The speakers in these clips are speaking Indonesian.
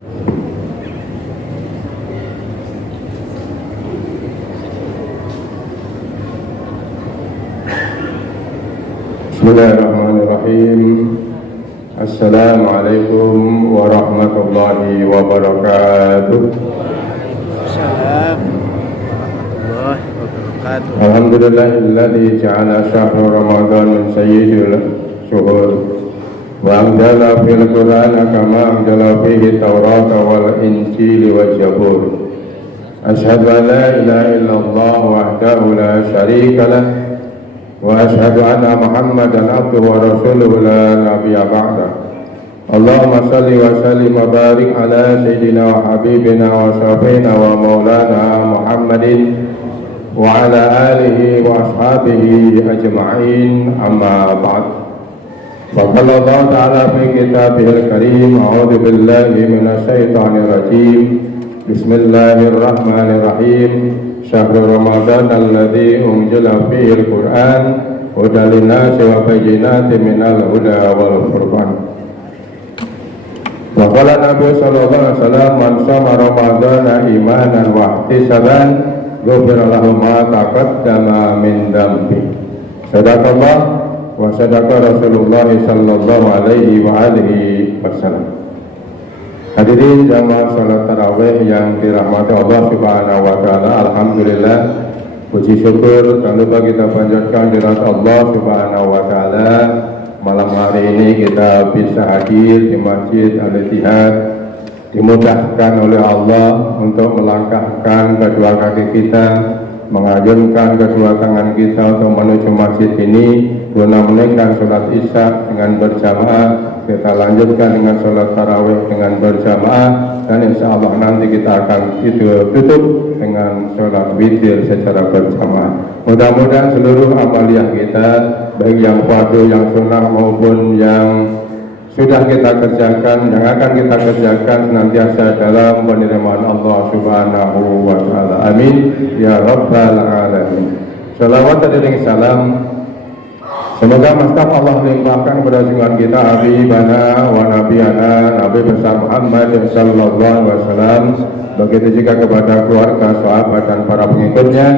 Bismillahirrahmanirrahim. Assalamualaikum warahmatullahi wabarakatuh. Alhamdulillahilladzi ja'ala syahra Ramadan min sayyidil syuhur wa anzala fil Qur'ana kama anzala fihi Taurata wal Injil wal Zabur. Asyhadu an la ilaha illallah wahdahu la syarika lah wa asyhadu anna Muhammadan abduhu wa rasuluhu la nabiyya ba'dah. Allahumma salli wa sallim wa barik ala sayyidina wa habibina wa syafiina wa maulana Muhammadin wa ala alihi wa ashabihi ajma'in, amma ba'd. Faqala Allah ta'ala fi kitabihil karim, a'udzu billahi minasy syaithanir rajim. Bismillahirrahmanirrahim. Syahrul Ramadan alladzi unzila fihil Qur'an hudan linnasi wa bayyinatin minal huda wal furqan. Wa qala Nabi sallallahu alaihi wasallam, man shoma Ramadana imanan wa ihtisaban ghufira lahu ma taqaddama min dambi. Sadaqallah wa sadaqa Rasulullah sallallahu alaihi wa alihi wasallam. Hadirin jamaah salat tarawih yang dirahmati Allah Subhanahu wa taala, alhamdulillah, puji syukur tak lupa kita panjatkan kehadirat Allah Subhanahu wa taala. Malam hari ini kita bisa hadir di Masjid Al-Ittihad, dimudahkan oleh Allah untuk melangkahkan kedua kaki kita, mengajunkan kedua tangan kita untuk menuju masjid ini guna menunaikan sholat isya dengan berjamaah. Kita lanjutkan dengan sholat tarawih dengan berjamaah, dan insya Allah nanti kita akan tutup dengan sholat witir secara berjamaah. Mudah-mudahan seluruh amaliyah kita, baik yang fardu, yang sunnah maupun yang sudah kita kerjakan, yang akan kita kerjakan, senantiasa dalam penerimaan Allah Subhanahu wa taala. Amin ya rabbal alamin. Shalawat dan salam semoga mastaf Allah limpahkan kepada junjungan kita habibana wa nabiyana Nabi besar Muhammad sallallahu alaihi wasallam, begitu juga kepada keluarga, sahabat dan para pengikutnya,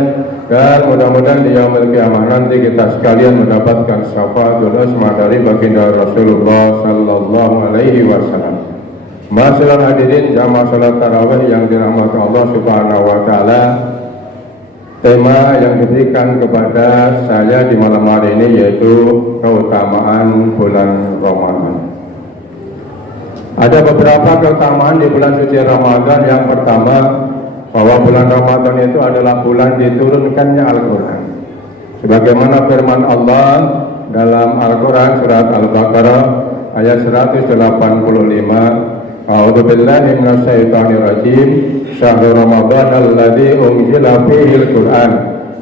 dan mudah-mudahan di yaumil qiyamah nanti kita sekalian mendapatkan syafaatul uzma dari baginda Rasulullah sallallahu alaihi wasallam. Masyaallah hadirin jamaah salat tarawih yang dirahmati Allah Subhanahu wa taala. Tema yang diberikan kepada saya di malam hari ini yaitu keutamaan bulan Ramadan. Ada beberapa keutamaan di bulan suci Ramadan. Yang pertama, bahwa bulan Ramadan itu adalah bulan diturunkannya Al-Quran. Sebagaimana firman Allah dalam Al-Quran surat Al-Baqarah ayat 185, A'udzu billahi minasy syaithanir rajim. Syahrul Ramadan alladzi unzila fihil Qur'an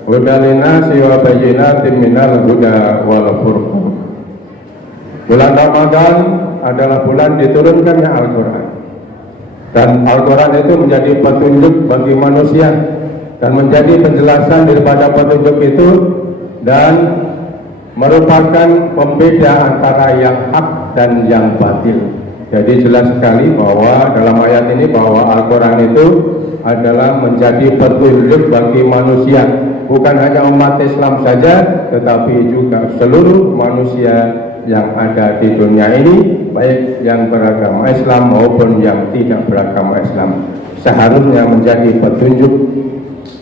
hudan linnasi wa bayyinatin minal huda wal furqan. Bulan Ramadan adalah bulan diturunkannya Al-Quran, dan Al-Quran itu menjadi petunjuk bagi manusia dan menjadi penjelasan daripada petunjuk itu, dan merupakan pembeda antara yang hak dan yang batil. Jadi jelas sekali bahwa dalam ayat ini bahwa Al-Quran itu adalah menjadi petunjuk bagi manusia, bukan hanya umat Islam saja, tetapi juga seluruh manusia yang ada di dunia ini, baik yang beragama Islam maupun yang tidak beragama Islam, seharusnya menjadi petunjuk.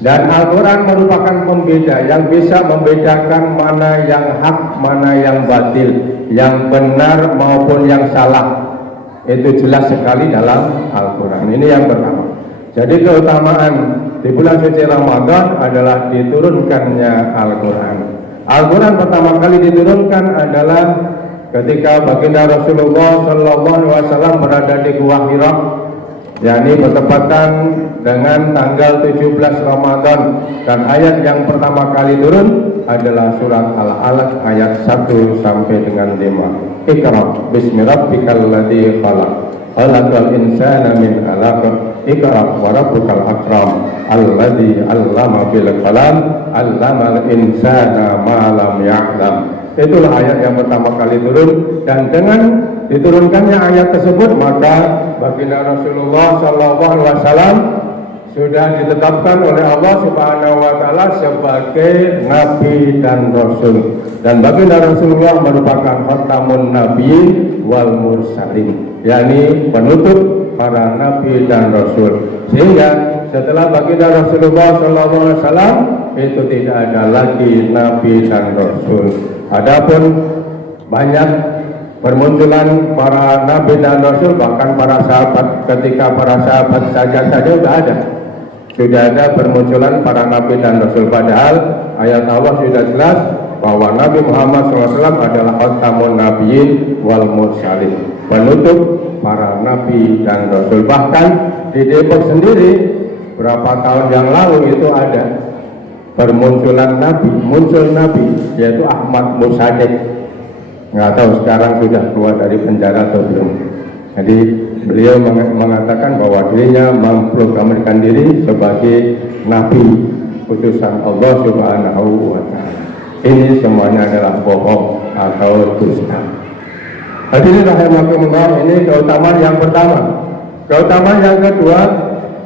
Dan Al-Quran merupakan pembeda yang bisa membedakan mana yang hak, mana yang batil, yang benar maupun yang salah. Itu jelas sekali dalam Al-Quran. Ini yang pertama. Jadi keutamaan di bulan suci Ramadan adalah diturunkannya Al-Quran. Al-Quran pertama kali diturunkan adalah ketika baginda Rasulullah SAW berada di Gua Hira, yakni bertepatan dengan tanggal 17 Ramadan, dan ayat yang pertama kali turun adalah surat Al-Alaq ayat 1 sampai dengan 5. Iqra bismi rabbikal ladzi khalaq, khalaqal insana min 'alaq, iqra wa rabbukal akram, alladzi 'allama bil qalam, 'allamal insana ma lam ya'lam. Itulah ayat yang pertama kali turun, dan dengan diturunkannya ayat tersebut maka baginda Rasulullah Shallallahu Alaihi Wasallam sudah ditetapkan oleh Allah Subhanahu Wa Taala sebagai Nabi dan Rasul, dan baginda Rasulullah merupakan khatamun Nabi wal Mursalin, yakni penutup para Nabi dan Rasul. Sehingga setelah baginda Rasulullah Shallallahu Alaihi Wasallam itu tidak ada lagi Nabi dan Rasul. Adapun banyak permunculan para Nabi dan Rasul, bahkan para sahabat, ketika para sahabat saja sudah ada permunculan para Nabi dan Rasul. Padahal ayat Allah sudah jelas bahwa Nabi Muhammad SAW adalah khatamun nabiyyin wal mursalin, penutup para Nabi dan Rasul. Bahkan di Depok sendiri berapa tahun yang lalu itu ada permunculan Nabi, muncul Nabi, yaitu Ahmad Musaddiq. Nggak tahu sekarang sudah keluar dari penjara atau belum. Jadi beliau mengatakan bahwa dirinya memproklamirkan diri sebagai Nabi utusan Allah Subhanahu Wa Taala. Ini semuanya adalah bohong atau dusta. Hadirin rahimakumullah, ini keutamaan yang pertama. Keutamaan yang kedua,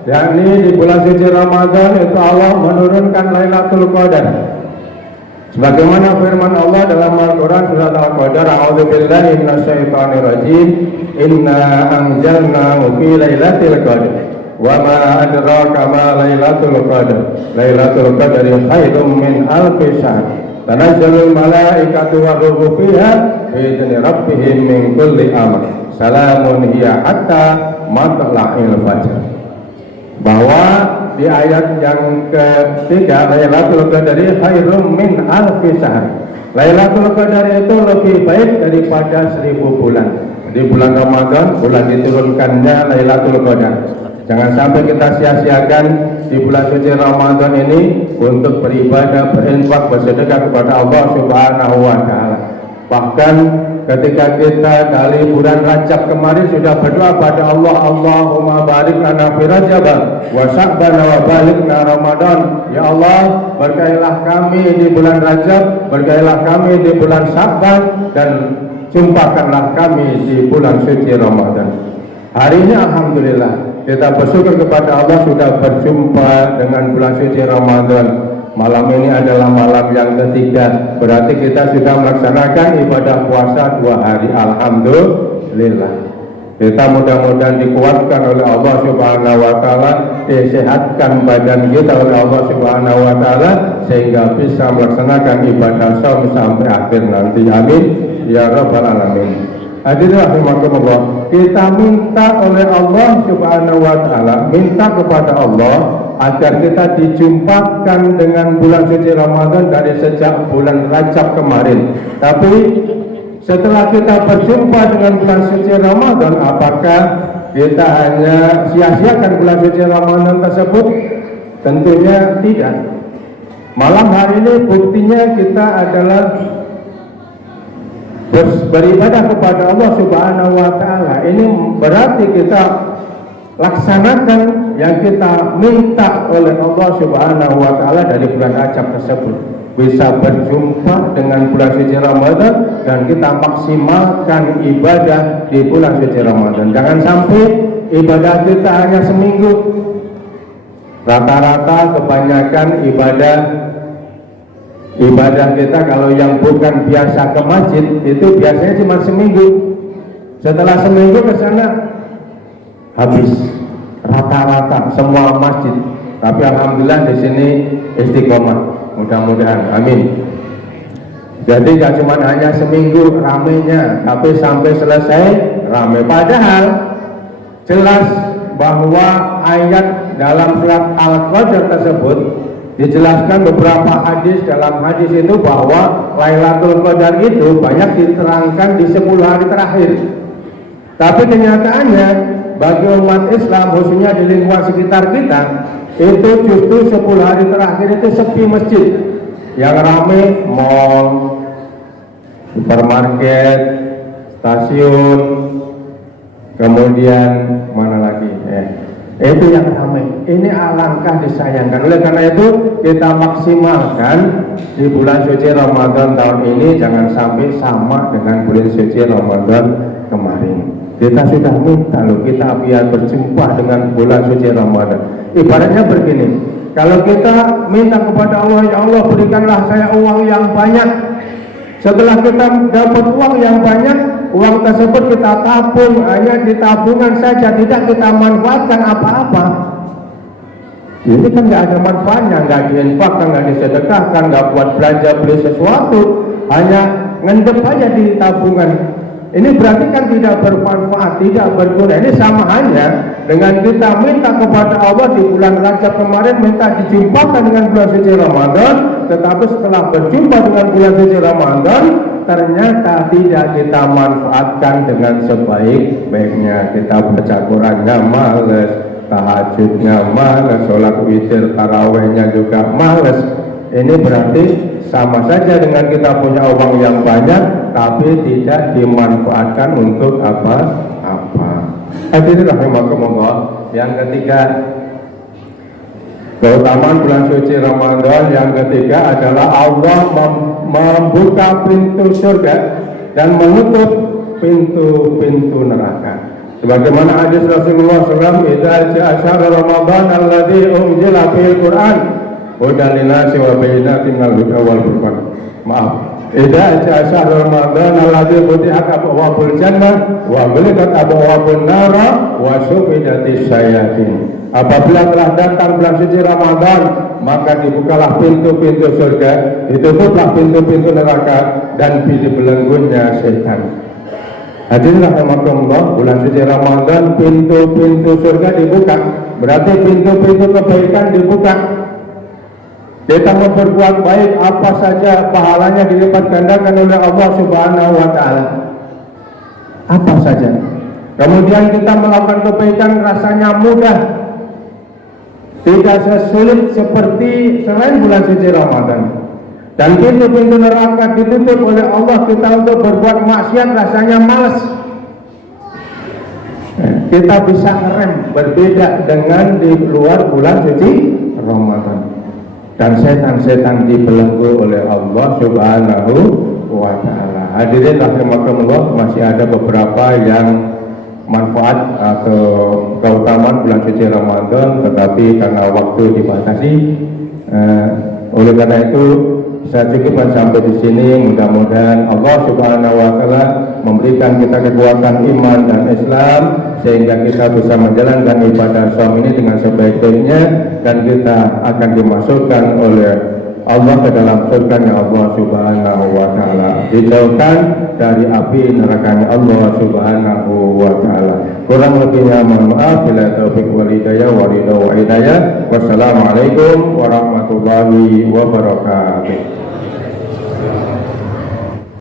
yakni di bulan suci Ramadan itu Allah menurunkan Lailatul Qadar. Sebagaimana firman Allah dalam Al-Quran surat Al-Qadar, a'udzubillahi minasyaitonir rajim, inna anzalnahu fi lailatul qadar wa ma adraka ma lailatul qadar lailatul qadri khairum min alfi syahr tanazzalul malaikatu wa ruhu fiha bi idzni rabbihim min kulli amr salamun hiya hatta matla'il fajr. Bahwa di ayat yang ketiga, Lailatul Qadri khairum min alfi syahr. Lailatul Qadar itu lebih baik daripada 1000 bulan. Di bulan Ramadan, bulan diturunkannya Lailatul Qadar. Jangan sampai kita sia-siakan di bulan suci Ramadan ini untuk beribadah, berinfak, bersedekah kepada Allah Subhanahu Wa Taala. Bahkan ketika kita dari bulan Rajab kemarin sudah berdoa pada Allah, Allahumma barik lana fi Rajab wa Sya'ban wa barik lana Ramadan. Ya Allah, berkailah kami di bulan Rajab, berkailah kami di bulan Sya'ban, dan jumpakanlah kami di bulan suci Ramadan. Hari ini alhamdulillah kita bersyukur kepada Allah sudah berjumpa dengan bulan suci Ramadan. Malam ini adalah malam yang ketiga, berarti kita sudah melaksanakan ibadah puasa 2 hari. Alhamdulillah. Kita mudah-mudahan dikuatkan oleh Allah Subhanahu Wa Taala, disehatkan badan kita oleh Allah Subhanahu Wa Taala, sehingga bisa melaksanakan ibadah saum sampai akhir nanti. Amin ya rabbal alamin. Hadirin rahimakumullah, kita minta oleh Allah Subhanahu Wa Taala, minta kepada Allah agar kita dijumpakan dengan bulan suci Ramadan dari sejak bulan Rajab kemarin. Tapi setelah kita berjumpa dengan bulan suci Ramadan, apakah kita hanya sia-siakan bulan suci Ramadan tersebut? Tentunya tidak. Malam hari ini buktinya kita adalah beribadah kepada Allah Subhanahu Wa Taala. Ini berarti kita laksanakan yang kita minta oleh Allah Subhanahu Wa Taala dari bulan Rajab tersebut, bisa berjumpa dengan bulan suci Ramadan, dan kita maksimalkan ibadah di bulan suci Ramadan. Jangan sampai ibadah kita hanya seminggu. Rata-rata kebanyakan ibadah kita kalau yang bukan biasa ke masjid itu biasanya cuma seminggu. Setelah seminggu ke sana habis rata-rata semua masjid. Tapi alhamdulillah di sini istiqomah, mudah-mudahan, amin. Jadi gak cuma hanya seminggu ramenya, tapi sampai selesai rame. Padahal jelas bahwa ayat dalam surat Al-Qadar tersebut dijelaskan beberapa hadis. Dalam hadis itu bahwa Lailatul Qadar itu banyak diterangkan di 10 hari terakhir. Tapi kenyataannya bagi umat Islam, khususnya di lingkungan sekitar kita, itu justru 10 hari terakhir itu sepi masjid. Yang ramai mall, supermarket, stasiun, kemudian mana lagi? Itu yang ramai. Ini alangkah disayangkan. Oleh karena itu kita maksimalkan di bulan suci Ramadan tahun ini, jangan sampai sama dengan bulan suci Ramadan kemarin. Kita sudah minta loh, kita biar berjumpa dengan bulan suci Ramadan. Ibaratnya begini, kalau kita minta kepada Allah, ya Allah berikanlah saya uang yang banyak. Setelah kita dapat uang yang banyak, uang tersebut kita tabung, hanya di tabungan saja, tidak kita manfaatkan apa-apa. Ini kan nggak ada manfaatnya, nggak diinfakkan, nggak disedekahkan, nggak buat belanja beli sesuatu, hanya ngendep aja di tabungan. Ini berarti kan tidak bermanfaat, tidak berguna. Ini sama hanya dengan kita minta kepada Allah di bulan Rajab kemarin, minta dijumpakan dengan bulan suci Ramadan, tetapi setelah berjumpa dengan bulan suci Ramadan, ternyata tidak kita manfaatkan dengan sebaik-baiknya. Kita baca Qurannya males, tahajudnya males, sholat witir tarawehnya juga males. Ini berarti sama saja dengan kita punya uang yang banyak tapi tidak dimanfaatkan untuk apa-apa. Hadirin rahimakumullah. Yang ketiga, keutamaan bulan suci Ramadan yang ketiga adalah Allah membuka pintu surga dan menutup pintu-pintu neraka. Sebagaimana hadis Rasulullah SAW, "Idza ja'a syahrul Ramadan alladzi unzila fihil Qur'an hudan lin-nasi wa bayyinatin minal huda wal furqan." Maaf. Idza ja'a syahrul Ramadan alladzi futihat abwaabul jannah wa ghulqat abwaabun nar wa sufidatis syayatin. Apabila telah datang bulan suci Ramadan, maka dibukalah pintu-pintu surga, ditutuplah pintu-pintu neraka, dan dibelenggunya setan. Hadirin rahimakumullah, bulan suci Ramadan pintu-pintu surga dibuka, berarti pintu-pintu kebaikan dibuka. Kita berbuat baik, apa saja pahalanya dilipat gandakan oleh Allah Subhanahu wa Ta'ala. Apa saja. Kemudian kita melakukan kebaikan rasanya mudah, tidak sesulit seperti selain bulan suci Ramadan. Dan pintu-pintu neraka ditutup oleh Allah kita untuk berbuat maksiat rasanya malas. Kita bisa ngerem, berbeda dengan di luar bulan suci Ramadan. Dan setan-setan dibelenggu oleh Allah Subhanahu wa Ta'ala. Hadirin rahimakumullah, masih ada beberapa yang manfaat atau keutamaan bulan suci Ramadan, tetapi karena waktu dibatasi, oleh karena itu saya cukupkan sampai di sini. Mudah-mudahan Allah Subhanahu wa Ta'ala memberikan kita kekuatan iman dan Islam sehingga kita bisa menjalankan ibadah saum ini dengan sebaik-baiknya, dan kita akan dimasukkan oleh Allah ke dalam surga Allah Subhanahu wa Ta'ala, dijauhkan dari api neraka Allah Subhanahu wa Ta'ala. Kurang lebihnya mohon maaf. Bila taufiq wal hidayah wa ridha wa hidayah. Wassalamualaikum warahmatullahi wabarakatuh.